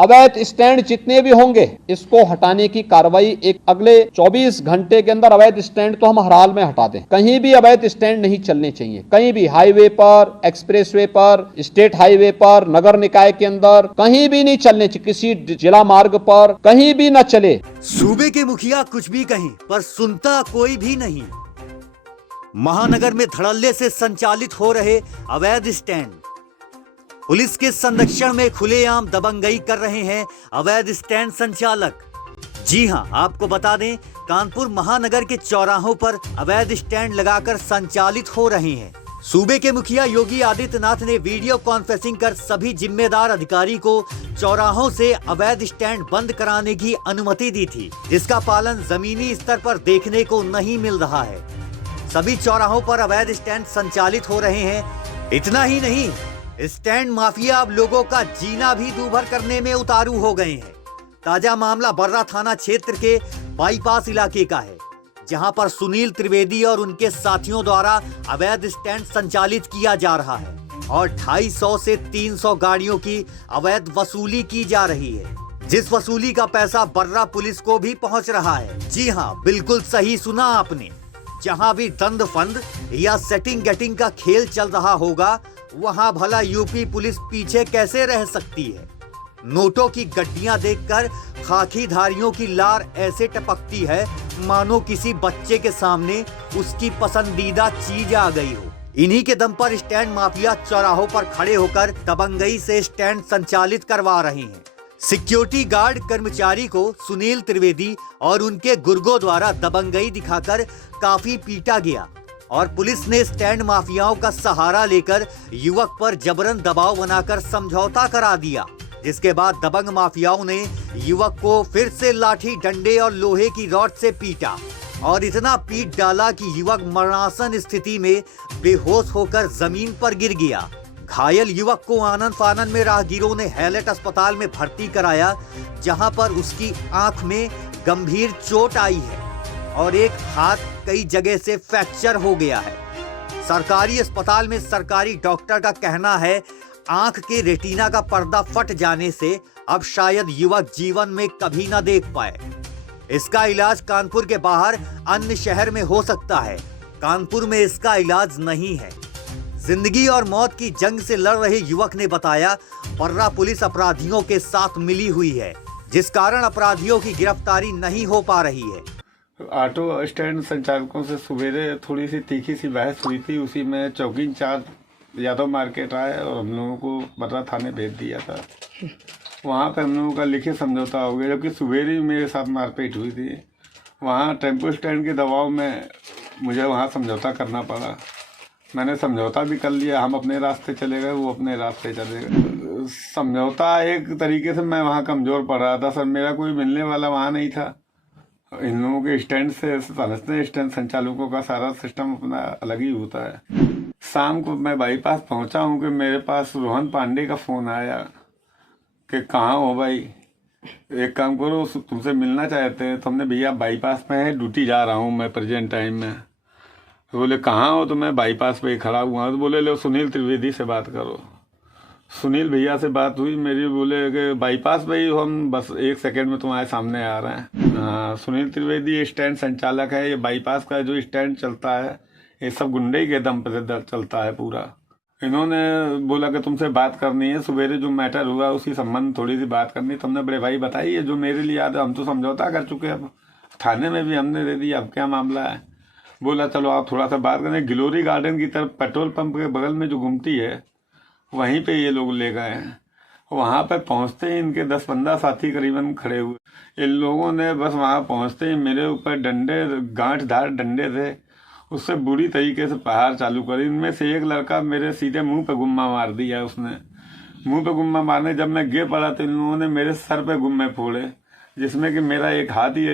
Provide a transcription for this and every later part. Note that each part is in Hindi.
अवैध स्टैंड जितने भी होंगे इसको हटाने की कार्रवाई एक अगले 24 घंटे के अंदर अवैध स्टैंड तो हम हर हाल में हटा दें। कहीं भी अवैध स्टैंड नहीं चलने चाहिए, कहीं भी, हाईवे पर, एक्सप्रेसवे पर, स्टेट हाईवे पर, नगर निकाय के अंदर कहीं भी नहीं चलने चाहिए, किसी जिला मार्ग पर कहीं भी न चले। सूबे के मुखिया कुछ भी कहें पर सुनता कोई भी नहीं। महानगर में धड़ल्ले से संचालित हो रहे अवैध स्टैंड, पुलिस के संरक्षण में खुलेआम दबंगई कर रहे हैं अवैध स्टैंड संचालक। जी हां, आपको बता दें, कानपुर महानगर के चौराहों पर अवैध स्टैंड लगाकर संचालित हो रहे हैं। सूबे के मुखिया योगी आदित्यनाथ ने वीडियो कॉन्फ्रेंसिंग कर सभी जिम्मेदार अधिकारी को चौराहों से अवैध स्टैंड बंद कराने की अनुमति दी थी, जिसका पालन जमीनी स्तर पर देखने को नहीं मिल रहा है। सभी चौराहों पर अवैध स्टैंड संचालित हो रहे हैं। इतना ही नहीं, स्टैंड माफिया अब लोगों का जीना भी दूभर करने में उतारू हो गए हैं। ताजा मामला बर्रा थाना क्षेत्र के बाईपास इलाके का है, जहां पर सुनील त्रिवेदी और उनके साथियों द्वारा अवैध स्टैंड संचालित किया जा रहा है और 250 से 300 गाड़ियों की अवैध वसूली की जा रही है, जिस वसूली का पैसा बर्रा पुलिस को भी पहुंच रहा है। जी हां, बिल्कुल सही सुना आपने। जहां भी दंड फंड या सेटिंग गेटिंग का खेल चल रहा होगा, वहां भला यूपी पुलिस पीछे कैसे रह सकती है। नोटों की गड्डियां देखकर खाकीधारियों की लार ऐसे टपकती है मानो किसी बच्चे के सामने उसकी पसंदीदा चीज आ गई हो। इन्हीं के दम पर स्टैंड माफिया चौराहों पर खड़े होकर दबंगई से स्टैंड संचालित करवा रहे हैं। सिक्योरिटी गार्ड कर्मचारी को सुनील त्रिवेदी और उनके गुर्गों द्वारा दबंगई दिखाकर काफी पीटा गया और पुलिस ने स्टैंड माफियाओं का सहारा लेकर युवक पर जबरन दबाव बनाकर समझौता करा दिया, जिसके बाद दबंग माफियाओं ने युवक को फिर से लाठी, डंडे और लोहे की रॉड से पीटा और इतना पीट डाला कि युवक मरणासन स्थिति में बेहोश होकर जमीन पर गिर गया। घायल युवक को आनन फानन में राहगीरों ने हैलेट अस्पताल में भर्ती कराया, जहां पर उसकी आंख में गंभीर चोट आई है और एक हाथ कई जगह से फ्रैक्चर हो गया है। सरकारी अस्पताल में सरकारी डॉक्टर का कहना है आंख के रेटिना का पर्दा फट जाने से अब शायद युवक जीवन में कभी न देख पाए। इसका इलाज कानपुर के बाहर अन्य शहर में हो सकता है, कानपुर में इसका इलाज नहीं है। जिंदगी और मौत की जंग से लड़ रहे युवक ने बताया, बर्रा पुलिस अपराधियों के साथ मिली हुई है, जिस कारण अपराधियों की गिरफ्तारी नहीं हो पा रही है। ऑटो स्टैंड संचालकों से सवेरे थोड़ी सी तीखी सी बहस हुई थी, उसी में चौकी इंचार्ज यादव मार्केट आए और हम लोगों को बर्रा थाने भेज दिया था। वहाँ पर हम लोगों का लिखित समझौता हो गया, जबकि सवेरे मेरे साथ मारपीट हुई थी। वहाँ टेम्पो स्टैंड के दबाव में मुझे वहाँ समझौता करना पड़ा। मैंने समझौता भी कर लिया, हम अपने रास्ते चले गए, वो अपने रास्ते चले गए। समझौता एक तरीके से मैं वहाँ कमज़ोर पड़ रहा था सर, मेरा कोई मिलने वाला वहाँ नहीं था। इन लोगों के स्टैंड से समझते हैं, स्टैंड संचालकों का सारा सिस्टम अपना अलग ही होता है। शाम को मैं बाईपास पहुंचा हूं कि मेरे पास रोहन पांडे का फ़ोन आया कि कहाँ हो भाई, एक काम करो, तुमसे मिलना चाहते हैं। तो हमने, भैया बाईपास में है, ड्यूटी जा रहा हूं मैं प्रेजेंट टाइम में। तो बोले कहाँ हो, तो मैं बाईपास पे खड़ा हुआ। तो बोले लो सुनील त्रिवेदी से बात करो। सुनील भैया से बात हुई मेरी, बोले कि बाईपास पे ही हम, बस 1 सेकंड में तुम्हारे सामने आ रहे हैं। हाँ, सुनील त्रिवेदी स्टैंड संचालक है। ये बाईपास का जो स्टैंड चलता है ये सब गुंडे के दम पर चलता है पूरा। इन्होंने बोला कि तुमसे बात करनी है, सवेरे जो मैटर हुआ उसी संबंध थोड़ी सी बात करनी। तुमने बड़े भाई बताई है जो मेरे लिए याद है, हम तो समझौता कर चुके हैं, अब थाने में भी हमने दे दिया, अब क्या मामला है। बोला चलो आप थोड़ा सा बात करें। ग्लोरी गार्डन की तरफ पेट्रोल पंप के बगल में जो घूमती है वहीं पे ये लोग ले गए हैं। वहाँ पे पहुँचते ही इनके 10-15 साथी करीबन खड़े हुए। इन लोगों ने बस वहाँ पहुँचते ही मेरे ऊपर डंडे, गांठदार डंडे थे, उससे बुरी तरीके से प्रहार चालू कर। इनमें से एक लड़का मेरे सीधे मुंह पे गुम्मा मार दिया। उसने मुंह पे गुम्मा मारने जब मैं गिर पड़ा तो इन लोगों ने मेरे सर पे गुम्मे फोड़े, जिसमें कि मेरा एक हाथ ही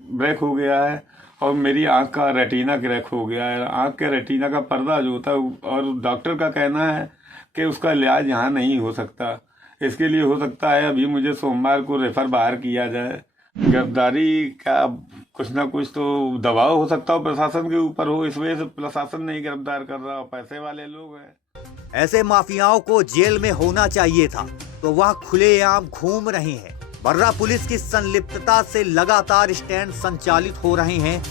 ब्रेक हो गया है और मेरी आंख का रेटिना क्रैक हो गया है। आंख के रेटिना का पर्दा जो होता है, और डॉक्टर का कहना है कि उसका इलाज यहाँ नहीं हो सकता। इसके लिए हो सकता है अभी मुझे सोमवार को रेफर बाहर किया जाए। गिरफ्तारी का कुछ ना कुछ तो दबाव हो सकता हो प्रशासन के ऊपर हो, इस वजह से प्रशासन नहीं गिरफ्तार कर रहा, पैसे वाले लोग हैं। ऐसे माफियाओं को जेल में होना चाहिए था तो वह खुलेआम घूम रहे हैं। बर्रा पुलिस की संलिप्तता से लगातार स्टैंड संचालित हो रहे हैं।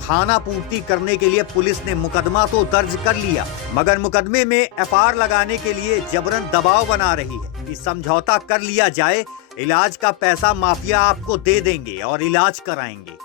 खाना पूर्ति करने के लिए पुलिस ने मुकदमा तो दर्ज कर लिया, मगर मुकदमे में एफआईआर लगाने के लिए जबरन दबाव बना रही है कि समझौता कर लिया जाए, इलाज का पैसा माफिया आपको दे देंगे और इलाज कराएंगे।